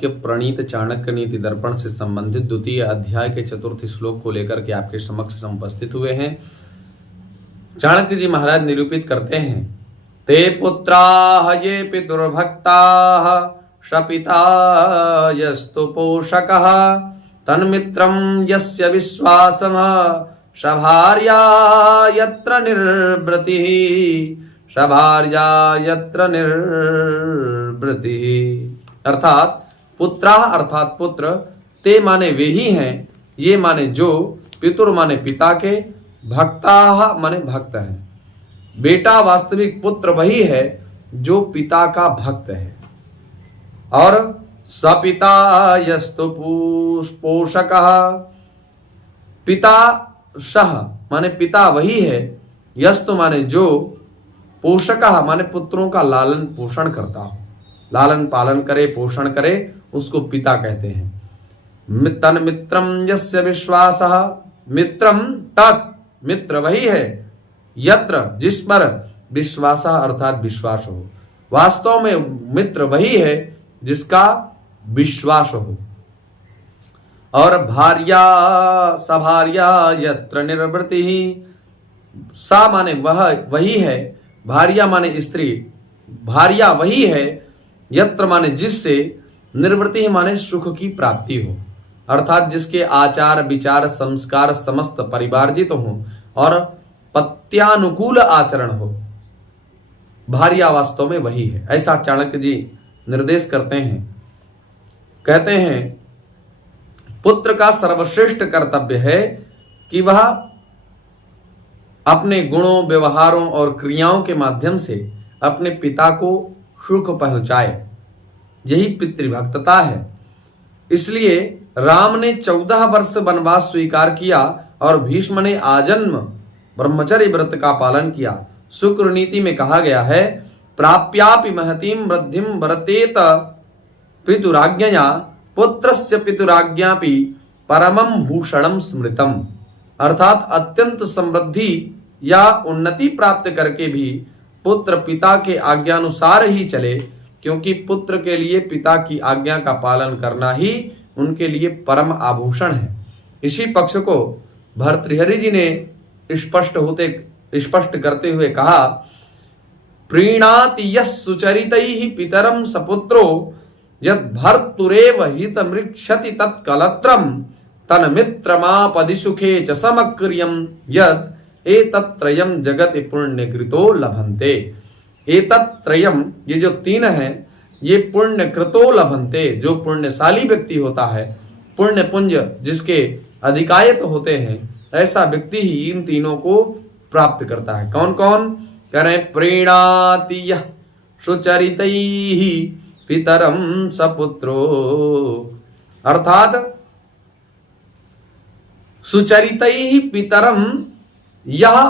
के प्रणीत चाणक्य नीति दर्पण से संबंधित द्वितीय अध्याय के 4th श्लोक को लेकर के आपके समक्ष उपस्थित हुए हैं। चाणक्य जी महाराज निरूपित करते हैं, ते पुत्राः ये पितुर्भक्ताः शपिता यस्तु पोषकः तन्मित्रं यस्य विश्वासः शभार्या यत्र निर्वृतिः शभार्या यत्र निर्वृतिः। अर्थात पुत्राः अर्थात पुत्र, ते माने वे ही हैं, ये माने जो, पितुर माने पिता के, भक्ताः माने भक्त हैं। बेटा वास्तविक पुत्र वही है जो पिता का भक्त है। और सपिता यस्तु पोषकः, पिता सह माने पिता वही है, यस्तु माने जो, पोषकः माने पुत्रों का लालन पोषण करता हो, लालन पालन करे, पोषण करे, उसको पिता कहते हैं। तन मित्रम यस्य विश्वासः, मित्रम तत् मित्र वही है, यत्र जिस पर, विश्वासः अर्थात विश्वास हो। वास्तव में मित्र वही है जिसका विश्वास हो। और भार्या सभार्या यत्र निर्वृति, सा माने वह वही है, भार्या माने स्त्री, भार्या वही है, यत्र माने जिससे, निर्वृति माने सुख की प्राप्ति हो, अर्थात जिसके आचार विचार संस्कार समस्त परिवारजित हो और पत्यानुकूल आचरण हो, भार्या वास्तव में वही है। ऐसा चाणक्य जी निर्देश करते हैं। कहते हैं पुत्र का सर्वश्रेष्ठ कर्तव्य है कि वह अपने गुणों, व्यवहारों और क्रियाओं के माध्यम से अपने पिता को सुख पहुंचाए। यही पितृभक्तता है। इसलिए राम ने 14 वर्ष वनवास स्वीकार किया और भीष्म ने आजन्म ब्रह्मचर्य व्रत का पालन किया। शुक्र नीति में कहा गया है, प्राप्यापि महतीम वृद्धिम वरतेत पितुराज्ञया पुत्रस्य पितुराज्ञापि परमं भूषणम स्मृतम। अर्थात अत्यंत समृद्धि या उन्नति प्राप्त करके भी पुत्र पिता के आज्ञानुसार ही चले, क्योंकि पुत्र के लिए पिता की आज्ञा का पालन करना ही उनके लिए परम आभूषण है। इसी पक्ष को भर्तृहरि जी ने स्पष्ट करते हुए कहा, प्रीणाति यस् सुचरितैः पितरं सपुत्रो यद् भर्तुरेव हितमृक्षति तत्कलत्रं तन्मित्रमापदि सुखे च समक्रियं यद् एतत्त्रयं जगति पुण्यकृतो लभन्ते। एतत्त्रयं, ये जो 3 है, ये पुण्यकृतो लभन्ते, जो पुण्यशाली व्यक्ति होता है, पुण्य पुंज जिसके अधिकायत होते हैं, ऐसा व्यक्ति ही इन तीनों को प्राप्त करता है। कौन कौन? करें, प्रीणाति यः सुचरितैः पितरं सपुत्रो, अर्थात सुचरितैः पितरं यह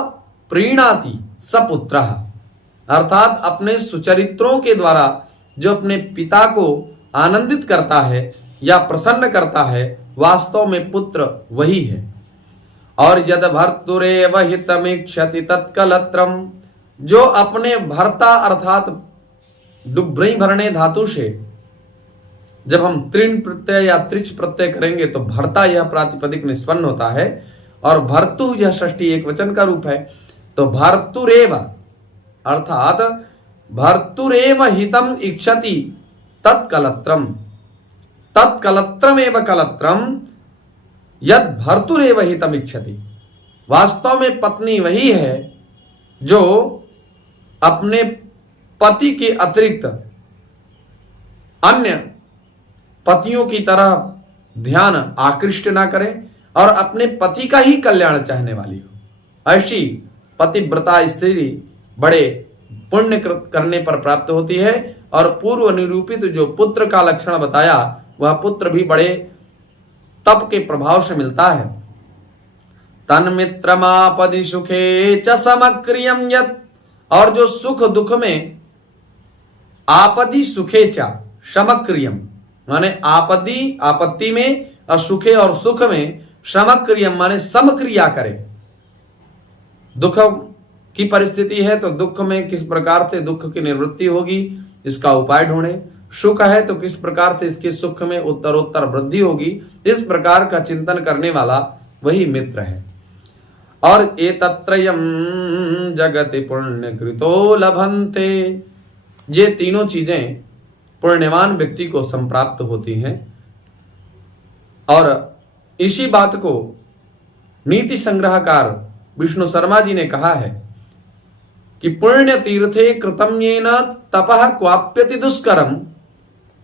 प्रीणाति सपुत्रः, अर्थात अपने सुचरित्रों के द्वारा जो अपने पिता को आनंदित करता है या प्रसन्न करता है, वास्तव में पुत्र वही है। और यद भर्तुरेव हितमीक्षति तत्कलत्रम, जो अपने भर्ता अर्थात डुब्रई भरणे धातु से जब हम तृण प्रत्यय या त्रिच प्रत्यय करेंगे तो भर्ता यह प्रातिपदिक निष्पन्न होता है और भर्तु यह षष्ठी एकवचन का रूप है। तो भर्तुरेव अर्थात भर्तुरेव हितम इक्षति तत्कलत्रम, तत्कलत्रमेव कलत्रम यद भर्तुरेव हितम इक्षति। वास्तव में पत्नी वही है जो अपने पति के अतिरिक्त अन्य पतियों की तरह ध्यान आकृष्ट ना करे और अपने पति का ही कल्याण चाहने वाली हो। ऐसी पतिव्रता स्त्री बड़े पुण्य करने पर प्राप्त होती है। और पूर्व निरूपित जो पुत्र का लक्षण बताया, वह पुत्र भी बड़े तप के प्रभाव से मिलता है। तन्मित्रमापदि सुखे च समक्रियम यत्, और जो सुख दुख में, आपदि सुखे च समक्रियम माने आपत्ति में और सुखे और सुख में, समक्रियम माने समक्रिया करे। दुख की परिस्थिति है तो दुख में किस प्रकार से दुख की निवृत्ति होगी, इसका उपाय ढूंढे। सुख है तो किस प्रकार से इसके सुख में उत्तरोत्तर वृद्धि होगी, इस प्रकार का चिंतन करने वाला वही मित्र है। और एतत्रयम् जगति पुण्य कृतो लभन्ते, ये तीनों चीजें पुण्यवान व्यक्ति को संप्राप्त होती हैं। और इसी बात को नीति संग्रहकार विष्णु शर्मा जी ने कहा है कि पुण्य तीर्थे कृतम येन तपः क्वाप्यति दुष्करम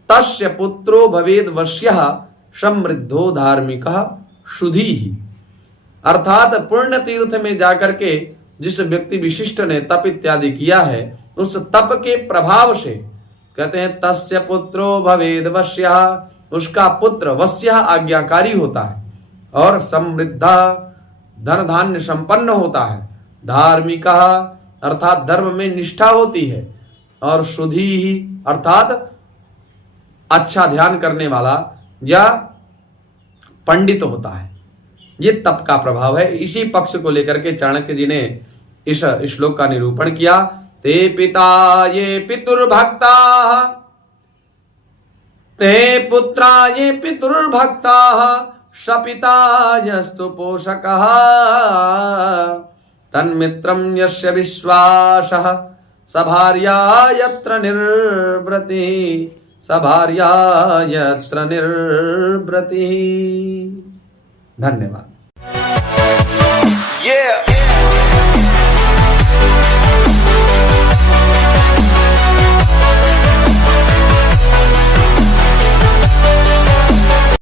तस्य पुत्रो भवेद वश्यः समृद्धो धार्मिकः शुधिः। अर्थात पुण्य तीर्थ में जाकर के जिस व्यक्ति विशिष्ट ने तप इत्यादि किया है, उस तप के प्रभाव से कहते हैं तस्य पुत्रो भवेद वश्यः, उसका पुत्र वश्यः आज्ञाकारी होता है, और समृद्धा धन धान्य संपन्न होता है, धार्मिकः अर्थात धर्म में निष्ठा होती है, और शुद्धि ही अर्थात अच्छा ध्यान करने वाला या पंडित होता है। ये तप का प्रभाव है। इसी पक्ष को लेकर के चाणक्य जी ने इस श्लोक का निरूपण किया। ते पिता ये पितुर्भक्ता, ते पुत्रा ये पितुर्भक्ता, सपिता यस्तु पोषकः, तन्मित्रं यस्य विश्वासः, सभार्या यत्र निर्वृतिः, सभार्या यत्र निर्वृतिः। धन्यवाद।